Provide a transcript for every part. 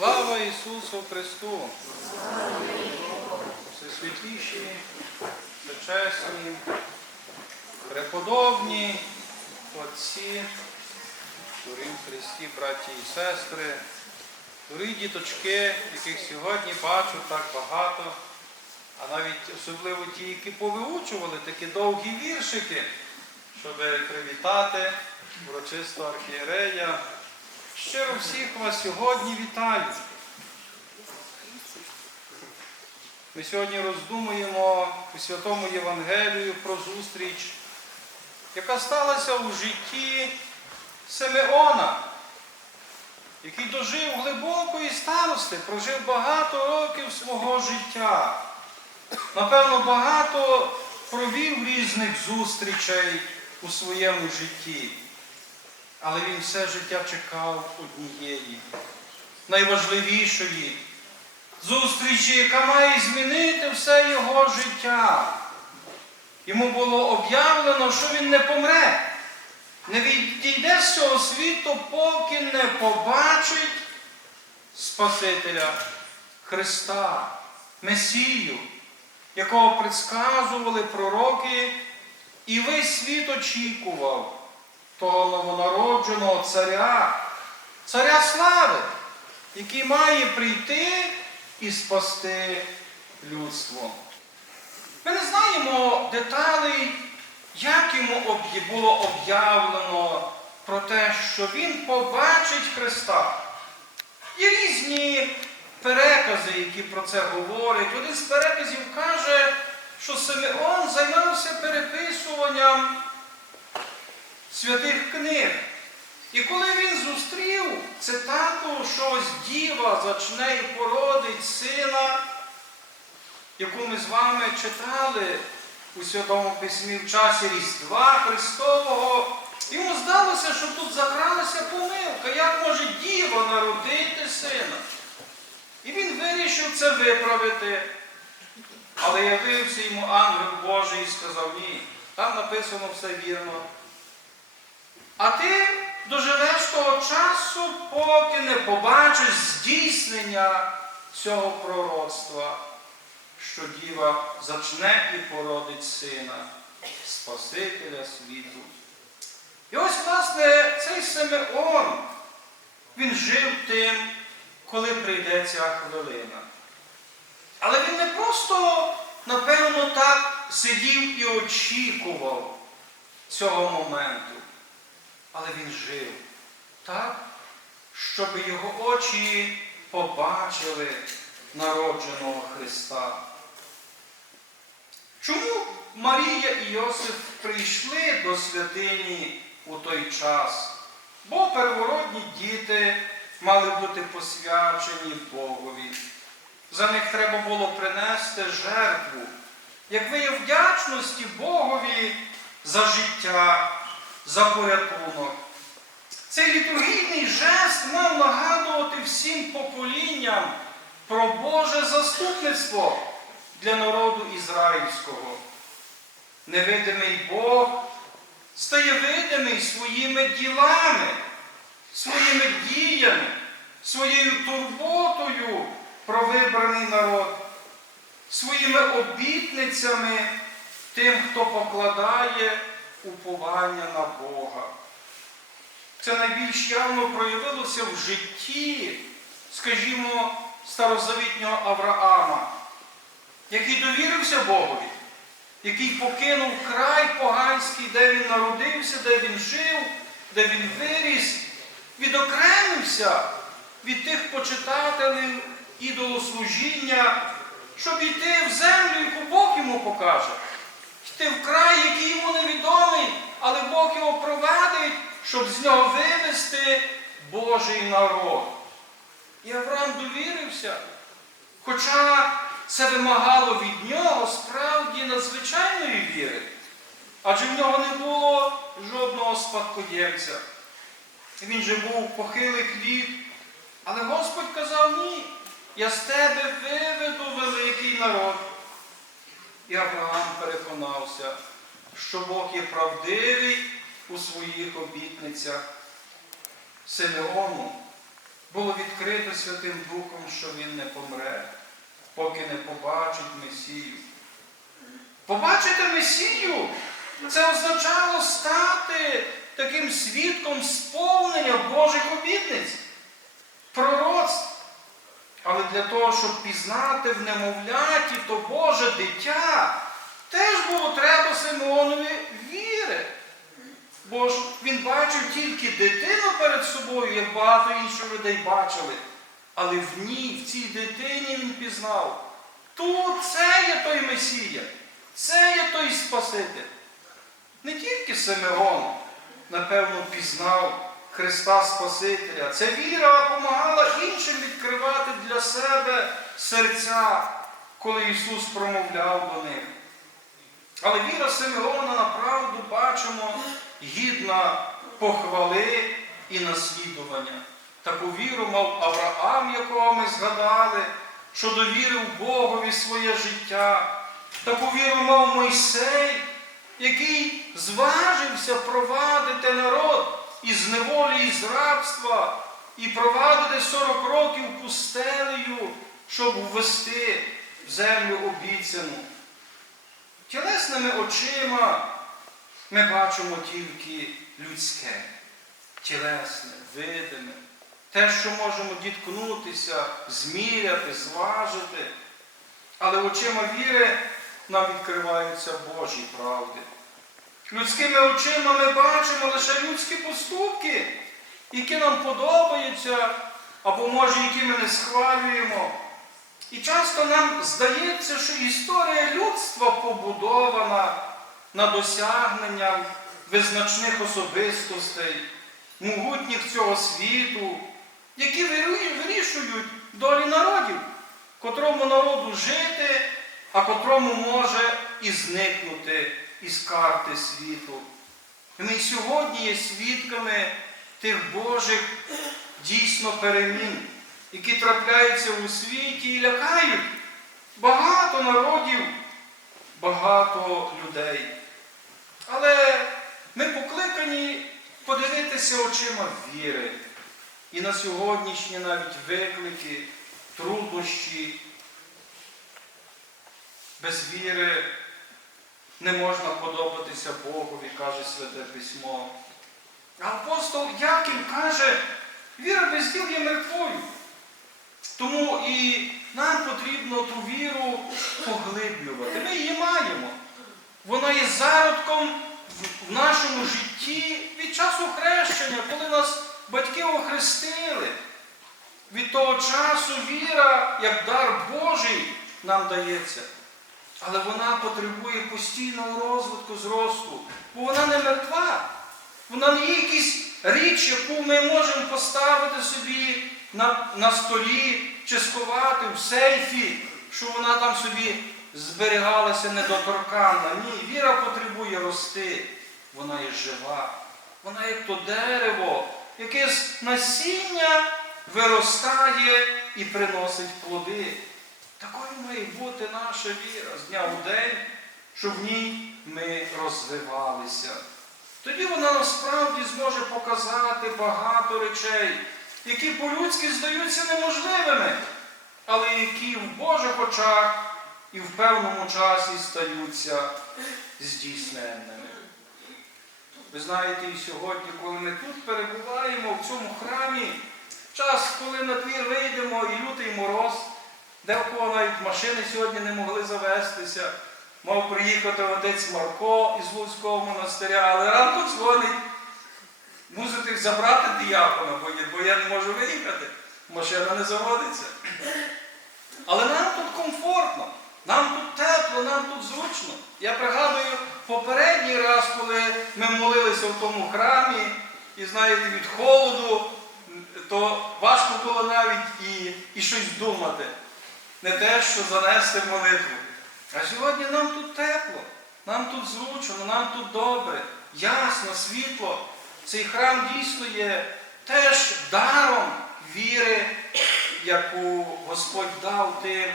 Слава Ісусу Христу! Всесвятіші, всечесні, преподобні, отці, дорогі Христі, браті і сестри, дорогі діточки, яких сьогодні бачу так багато, а навіть особливо ті, які повиучували такі довгі віршики, щоб привітати урочисто архієрея. Щиро всіх вас сьогодні вітаю. Ми сьогодні роздумуємо у Святому Євангелію про зустріч, яка сталася у житті Симеона, який дожив глибокої старости, прожив багато років свого життя. Напевно, багато провів різних зустрічей у своєму житті. Але він все життя чекав однієї, найважливішої. Зустрічі, яка має змінити все його життя. Йому було об'явлено, що він не помре, не відійде з цього світу, поки не побачить Спасителя Христа, Месію, якого предсказували пророки, і весь світ очікував того новонародженого царя, царя слави, який має прийти і спасти людство. Ми не знаємо деталей, як йому було об'явлено про те, що він побачить Христа. Є різні перекази, які про це говорять. Один з переказів каже, що Симеон займався переписуванням святих книг. І коли він зустрів цитату, що ось діва зачне і породить сина, яку ми з вами читали у Святому Письмі в часі Різдва Христового, йому здалося, що тут закралася помилка, як може діва народити сина. І він вирішив це виправити. Але явився йому ангел Божий і сказав, ні, там написано все вірно. А ти доживеш того часу, поки не побачиш здійснення цього пророцтва, що діва зачне і породить сина, Спасителя світу. І ось, власне, цей Симеон, він жив тим, коли прийде ця хвилина. Але він не просто, напевно, так сидів і очікував цього моменту. Але він жив так, щоб його очі побачили народженого Христа. Чому Марія і Йосиф прийшли до святині у той час? Бо первородні діти мали бути посвячені Богові. За них треба було принести жертву, як вияв вдячності Богові за життя, за порятунок. Цей літургійний жест мав нагадувати всім поколінням про Боже заступництво для народу ізраїльського. Невидимий Бог стає видимий своїми ділами, своїми діями, своєю турботою про вибраний народ, своїми обітницями тим, хто покладає уповання на Бога. Це найбільш явно проявилося в житті, скажімо, старозавітнього Авраама, який довірився Богові, який покинув край поганський, де він народився, де він жив, де він виріс, відокремився від тих почитателів ідолослужіння, щоб йти в землю, яку Бог йому покаже йти в край, який йому невідомий, але Бог його провадить, щоб з нього вивести Божий народ. І Авраам довірився. Хоча це вимагало від нього справді надзвичайної віри, адже в нього не було жодного спадкоємця. Він же був похилих літ, але Господь казав ні, я з тебе виведу великий народ. І Авраам переконався, що Бог є правдивий у своїх обітницях. Симеону було відкрито Святим Духом, що він не помре, поки не побачить Месію. Побачити Месію це означало стати таким свідком сповнення Божих обітниць, пророцтв. Але для того, щоб пізнати в немовляті то Боже дитя, теж було треба Симеонові віри. Бо ж він бачив тільки дитину перед собою, як багато інших людей бачили. Але в ній, в цій дитині він пізнав. Тут це є той Месія, це є той Спаситель. Не тільки Симеон, напевно, пізнав Христа Спасителя. Ця віра допомагала іншим відкривати для себе серця, коли Ісус промовляв до них. Але віра Симеона направду бачимо гідна похвали і наслідування. Таку віру мав Авраам, якого ми згадали, що довірив Богові своє життя. Таку віру мав Мойсей, який зважився провадити народ із неволі, із рабства, і провадити 40 років пустелею, щоб ввести в землю обіцяну. Тілесними очима ми бачимо тільки людське, тілесне, видиме, те, що можемо діткнутися, зміряти, зважити. Але очима віри нам відкриваються Божі правди. Людськими очима ми бачимо лише людські поступки, які нам подобаються, або, може, які ми не схвалюємо. І часто нам здається, що історія людства побудована на досягненням визначних особистостей, могутніх цього світу, які вирішують долі народів, котрому народу жити, а котрому може і зникнути із карти світу. І ми сьогодні є свідками тих Божих дійсно перемін, які трапляються у світі і лякають багато народів, багато людей. Але ми покликані подивитися очима віри. І на сьогоднішні навіть виклики, труднощі, без віри не можна подобатися Богові, каже Святе Письмо. Апостол Яків каже, віра без діл є мертвою. Тому і нам потрібно ту віру поглиблювати. Ми її маємо. Вона є зародком в нашому житті від часу хрещення, коли нас батьки охрестили. Від того часу віра, як дар Божий, нам дається. Але вона потребує постійного розвитку, зросту. Бо вона не мертва. Вона не є якась річ, яку ми можемо поставити собі на, на столі чи сховати в сейфі, що вона там собі зберігалася недоторканна. Ні, віра потребує рости. Вона є жива. Вона як то дерево, яке з насіння виростає і приносить плоди. Такою має бути наша віра з дня у день, щоб в ній ми розвивалися. Тоді вона насправді зможе показати багато речей, які по-людськи здаються неможливими, але які в Божих очах і в певному часі стаються здійсненними. Ви знаєте, і сьогодні, коли ми тут перебуваємо в цьому храмі, час, коли на двір вийдемо і лютий мороз, де в кого навіть машини сьогодні не могли завестися, мав приїхати отець Марко із Луцького монастиря, але ранку дзвонить, мусите забрати діякона, бо я не можу виїхати, машина не заводиться. Але нам тут комфортно, нам тут тепло, нам тут зручно. Я пригадую попередній раз, коли ми молилися в тому храмі, і знаєте, від холоду, то важко було навіть і, і щось думати. Не те, що занести молитву. А сьогодні нам тут тепло, нам тут зручно, нам тут добре, ясно, світло. Цей храм дійсно є теж даром віри, яку Господь дав тим,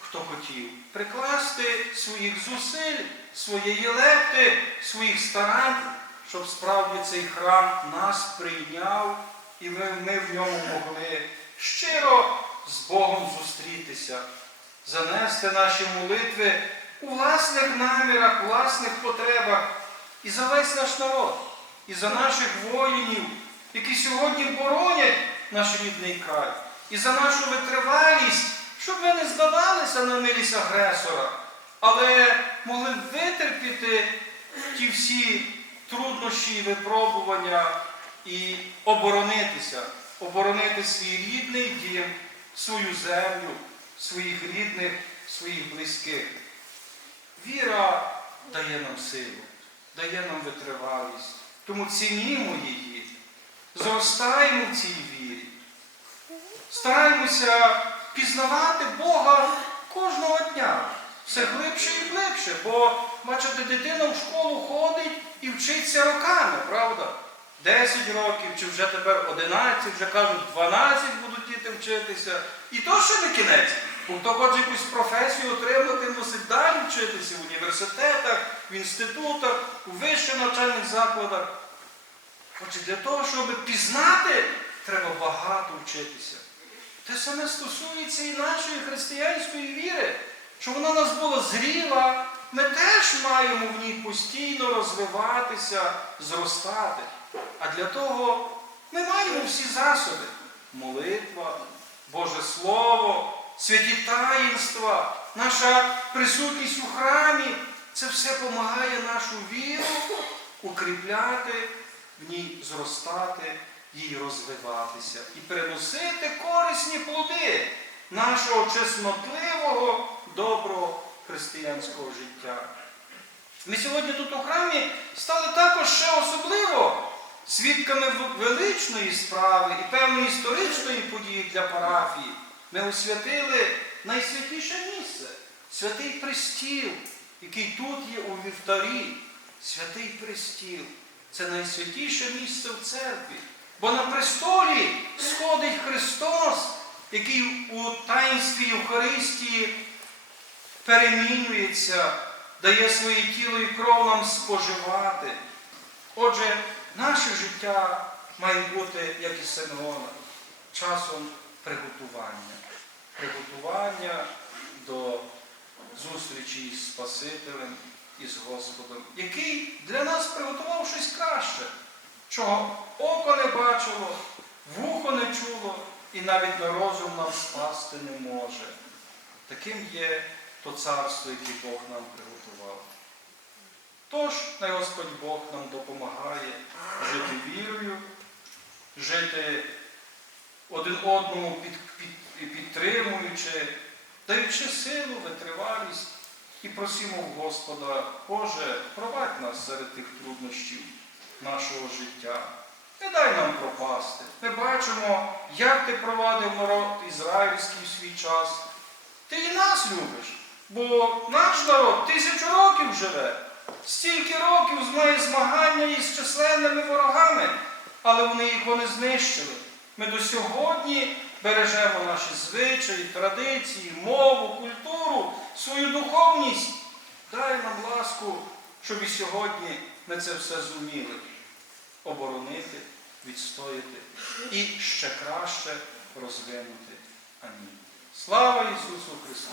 хто хотів. Прикласти своїх зусиль, своєї лепти, своїх старань, щоб справді цей храм нас прийняв і ми, ми в ньому могли щиро з Богом зустрітися, занести наші молитви у власних намірах, власних потребах і за весь наш народ, і за наших воїнів, які сьогодні боронять наш рідний край, і за нашу витривалість, щоб ви не здавалися на милість агресора, але могли витерпіти ті всі труднощі випробування і оборонитися, оборонити свій рідний дім, свою землю, своїх рідних, своїх близьких. Віра дає нам силу, дає нам витривалість. Тому цінімо її, зростаємо в цій вірі. Стараємося пізнавати Бога кожного дня. Все глибше і глибше. Бо, бачите, дитина в школу ходить і вчиться роками, правда? 10 років, чи вже тепер 11, вже кажуть, 12 будуть діти вчитися. І то ще не кінець. Бо хто хоче якусь професію отримати, мусить далі вчитися в університетах, в інститутах, у вищих навчальних закладах. Отже, для того, щоб пізнати, треба багато вчитися. Те саме стосується і нашої християнської віри, що вона нас була зріла, ми теж маємо в ній постійно розвиватися, зростати. А для того ми маємо всі засоби: молитва, Боже Слово, святі таїнства, наша присутність у храмі. Це все допомагає нашу віру укріпляти, в ній зростати, їй розвиватися і приносити корисні плоди нашого чеснотливого, доброго християнського життя. Ми сьогодні тут у храмі стали також ще особливо свідками величної справи і певної історичної події для парафії. Ми освятили найсвятіше місце святий престіл, який тут є у вівтарі. Святий престіл це найсвятіше місце в церкві. Бо на престолі сходить Христос, який у таїнстві Євхаристії перемінюється, дає своє тіло і кров нам споживати. Отже, наше життя має бути, як і Симеона, часом приготування. Приготування до зустрічі із Спасителем, із Господом, який для нас приготував щось краще, чого око не бачило, вухо не чуло, і навіть на розум нам спасти не може. Таким є то царство, яке Бог нам приготував. Тож, най Господь Бог нам допомагає жити вірою, жити один одному під, під, підтримуючи, даючи силу, витривалість і просимо в Господа, Боже, провадь нас серед тих труднощів нашого життя. Не дай нам пропасти. Ми бачимо, як ти провадив народ ізраїльський в свій час. Ти і нас любиш, бо наш народ тисячу років живе. Стільки років має змагання із численними ворогами, але вони його не знищили. Ми до сьогодні бережемо наші звичаї, традиції, мову, культуру, свою духовність. Дай нам ласку, щоб і сьогодні ми це все зуміли оборонити, відстояти і ще краще розвинути. Амінь. Слава Ісусу Христу!